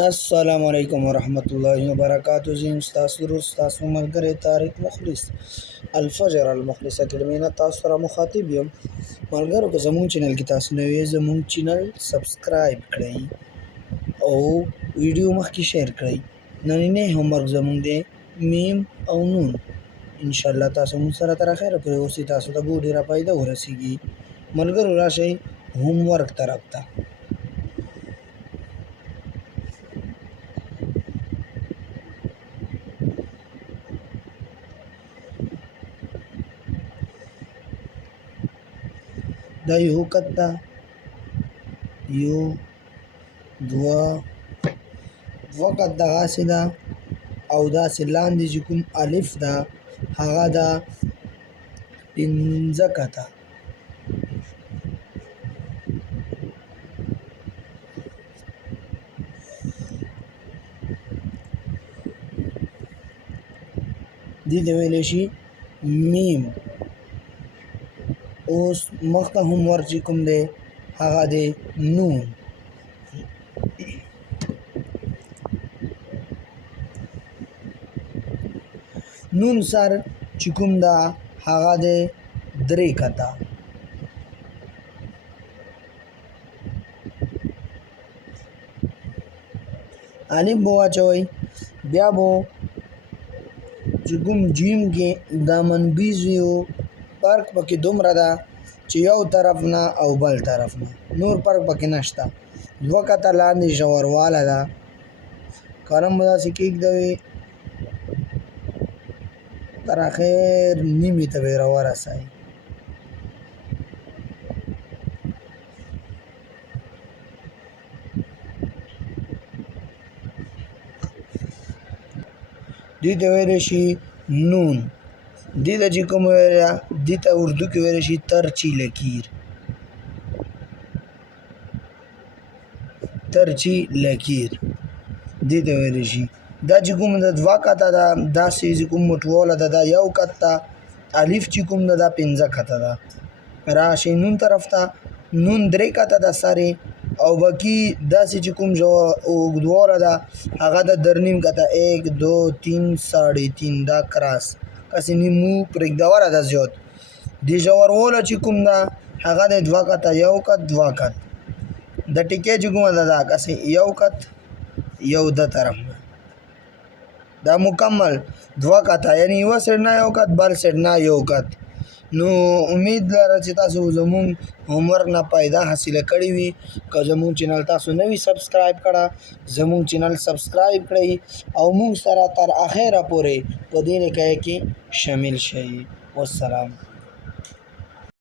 السلام علیکم ورحمۃ اللہ وبرکاتہ. زه یم ستاسو ورور ستاسو ملګری طارق مخلص الفجر المخلص اکیډمي نه تاسو سره مخاطب یم. ملګرو که زموږ چینل کې تاسو نوی یې زموږ چینل سبسکرایب کړئ او ویډیو مخکې شیر کړئ. نننی هومورک زموږ دی میم او نون. انشاءالله تاسو موږ سره تر اخره پورې اوسئ، تاسو ته به ډېره فایده ورسیږي. ملګرو راشئ هومورک طرف ته. دا یو خط ده، یو دوه خط دغسې ده او داسې لاندې چې کوم الف ده هغه ده 5 خطه. دې ته ویلی شي میم. اوس مخته هومورک چې کوم دی هغه دی نون. نون سر چې کوم ده هغه دی 3 خطه. الف به واچوئ، بیا به چې کوم جیم کې دا منبیزیو فرق پکې دومره ده چې یو طرف نه او بل طرف نه، نور فرق پکې نشته. 2 خطه لاندې ژورواله ده، قلم به داسې کېږدوئ تر اخر نیمې ته به یې راورسوئ. دې ته ویلی شي نون. دې ته چې کوم ویله دې ته اردو کې ویلی شي ترچی لکیر. ترچی لکیر دې ته ویلی شي. دا چې کوم د 2 خطه ده داسې چې کوم موټواله ده دا 1 خط ده. الف چې کوم ده دا 5 خطه ده. راشئ نون طرف ته. نون 3 خطه ده سرې او باقي داسې چې کوم اوږدواله ده هغه ده 3.5 خطه. 1 2 3 3.5 دا کراس کاسې نیمو پرېږدوله ده زیات. دې ژورواله چې کوم ده هغه دی 2 خطه. 1 خط 2 خط. د ټیکۍ چې کومه ده دا کاسې 1 خط یو ده طرف نه. دا مکمل 2 خطه یعنی یوه سیډ نه 1 خط بل سیډ نه 1 خط. نو امید لره چې تاسو زموږ هومورک نه فایده حاصله کړې وي. که زموږ چینل تاسو نه وي سبسکرایب کړه زموږ چینل سبسکرایب کړئ او موږ سره تر اخره پورې په دې نکایه کې شامل شئ. والسلام.